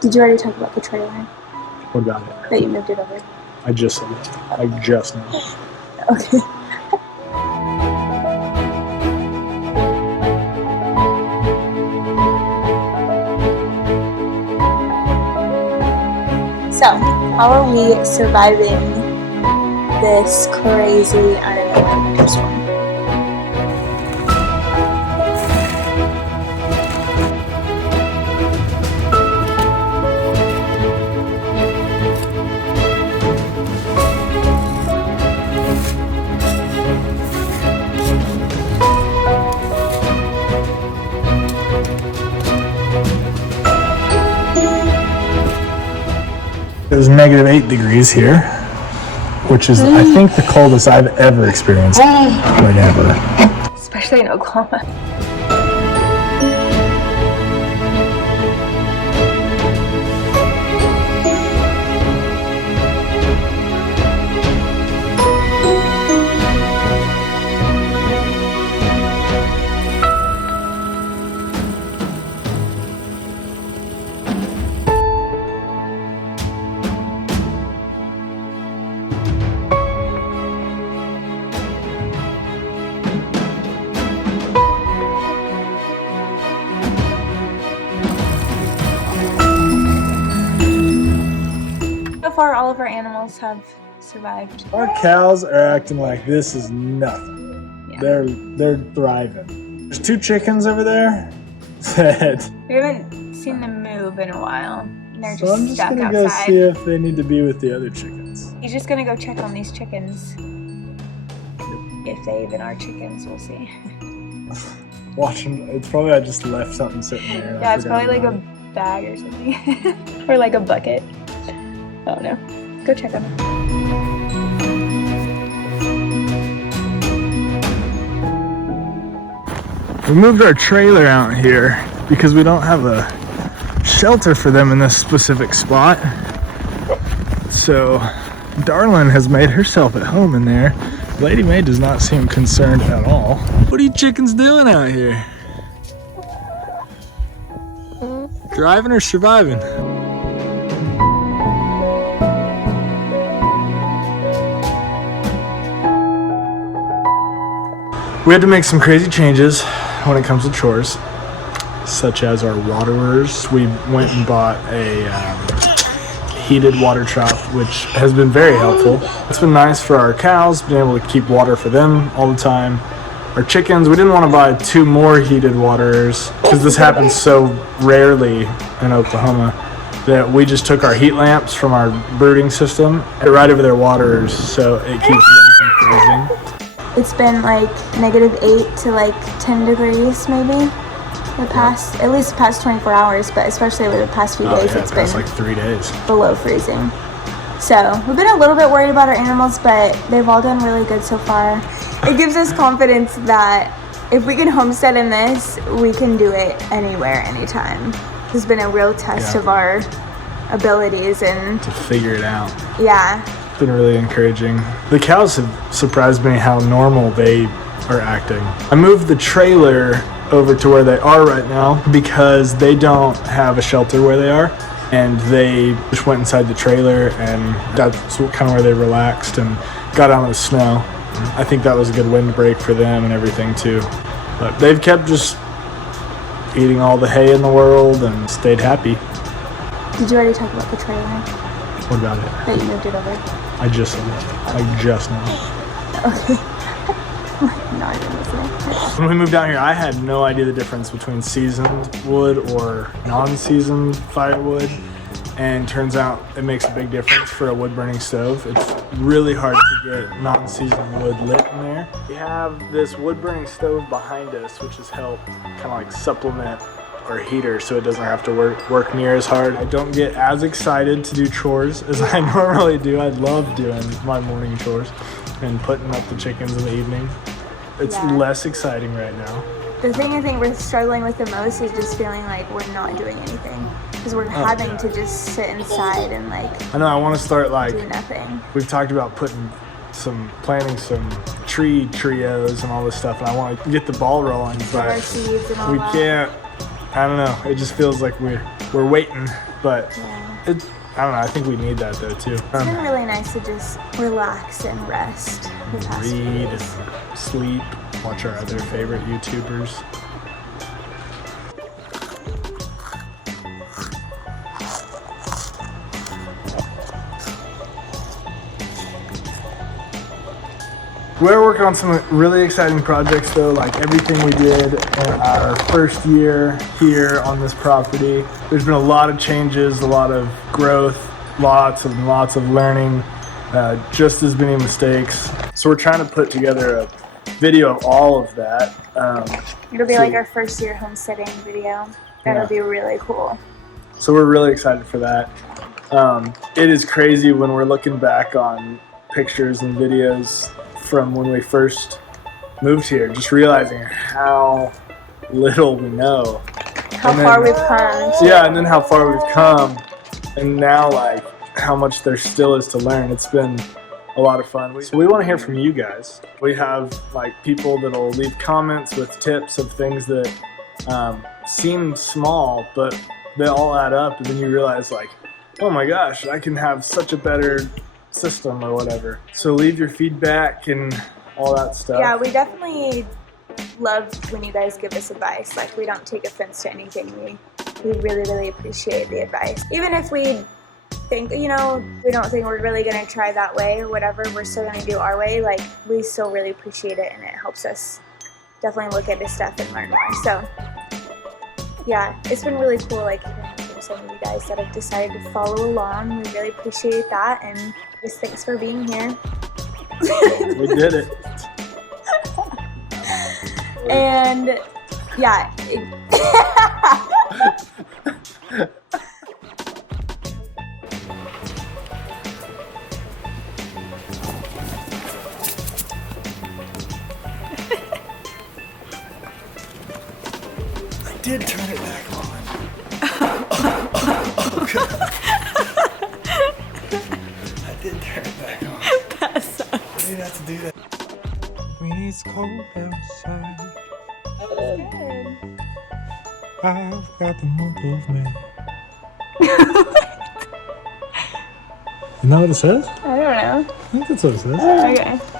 Did you already talk about the trailer? What about it? That you moved it over? I just said that. Like just now. Okay. So, how are we surviving this crazy, I don't know, winter storm? It was -8 degrees here, which is, I think, the coldest I've ever experienced. Like ever. Especially in Oklahoma. So far, all of our animals have survived. Our cows are acting like this is nothing. Yeah. They're thriving. There's 2 chickens over there that... We haven't seen them move in a while. They're So I'm just stuck gonna go outside. see if they need to be with the other chickens. He's just gonna go check on these chickens. If they even are chickens, we'll see. Watching, it's probably I just left something sitting there. Yeah, it's probably like a bag or something. Or like a bucket. Oh no. Go check on them. We moved our trailer out here because we don't have a shelter for them in this specific spot. So Darlin has made herself at home in there. Lady May does not seem concerned at all. What are you chickens doing out here? Driving or surviving? We had to make some crazy changes when it comes to chores, such as our waterers. We went and bought a heated water trough, which has been very helpful. It's been nice for our cows, being able to keep water for them all the time. Our chickens, we didn't want to buy 2 more heated waterers because this happens so rarely in Oklahoma that we just took our heat lamps from our brooding system and right over their waterers so it keeps them from freezing. It's been like -8 to like 10 degrees maybe at least the past 24 hours, but especially over the past few days it's been like 3 days below freezing. So we've been a little bit worried about our animals, but they've all done really good so far. It gives us confidence that if we can homestead in this, we can do it anywhere, anytime. This has been a real test of our abilities and to figure it out. Yeah. Been really encouraging. The cows have surprised me how normal they are acting. I moved the trailer over to where they are right now because they don't have a shelter where they are, and they just went inside the trailer, and that's kind of where they relaxed and got out of the snow. I think that was a good windbreak for them and everything too. But they've kept just eating all the hay in the world and stayed happy. Did you already talk about the trailer? What about it? That you moved it over? I just said that. Like just now. Okay. Not even listening. When we moved down here, I had no idea the difference between seasoned wood or non-seasoned firewood, and turns out it makes a big difference for a wood-burning stove. It's really hard to get non-seasoned wood lit in there. We have this wood-burning stove behind us, which has helped kind of like supplement our heater so it doesn't have to work near as hard. I don't get as excited to do chores as I normally do. I love doing my morning chores and putting up the chickens in the evening. It's less exciting right now. The thing I think we're struggling with the most is just feeling like we're not doing anything. Because we're having to just sit inside and like I know, I want to start like do nothing. We've talked about planting some tree trios and all this stuff, and I want to get the ball rolling, but Our seeds and all we that. can't. I don't know. It just feels like we're waiting. But Yeah. I don't know. I think we need that though too. It's been really nice to just relax and rest the past few Read days. and sleep. Watch our other favorite YouTubers. We're working on some really exciting projects though, like everything we did in our first year here on this property. There's been a lot of changes, a lot of growth, lots and lots of learning, just as many mistakes. So we're trying to put together a video of all of that. It'll be so- like our first year homesteading video. That'll Yeah. be really cool. So we're really excited for that. It is crazy when we're looking back on pictures and videos from when we first moved here, just realizing how little we know. How And then- far we've come. Yeah, and then how far we've come, and now like how much there still is to learn. It's been a lot of fun. So we want to hear from you guys. We have like people that'll leave comments with tips of things that seem small, but they all add up, and then you realize like, oh my gosh, I can have such a better system or whatever. So leave your feedback and all that stuff. Yeah, we definitely love when you guys give us advice. Like, we don't take offense to anything. We really, really appreciate the advice. Even if we think, we don't think we're really gonna try that way or whatever, we're still gonna do our way. Like, we still really appreciate it, and it helps us definitely look into stuff and learn more. So yeah, it's been really cool, like, hearing from some of you guys that have decided to follow along. We really appreciate that, and just thanks for being here. We did it. And yeah. I did turn it back on. I did turn it back on. That sucks. I didn't have to do that. When it's cold outside, Good. I've got the month of May. Isn't that what it says? I don't know. I think that's what it says. Okay.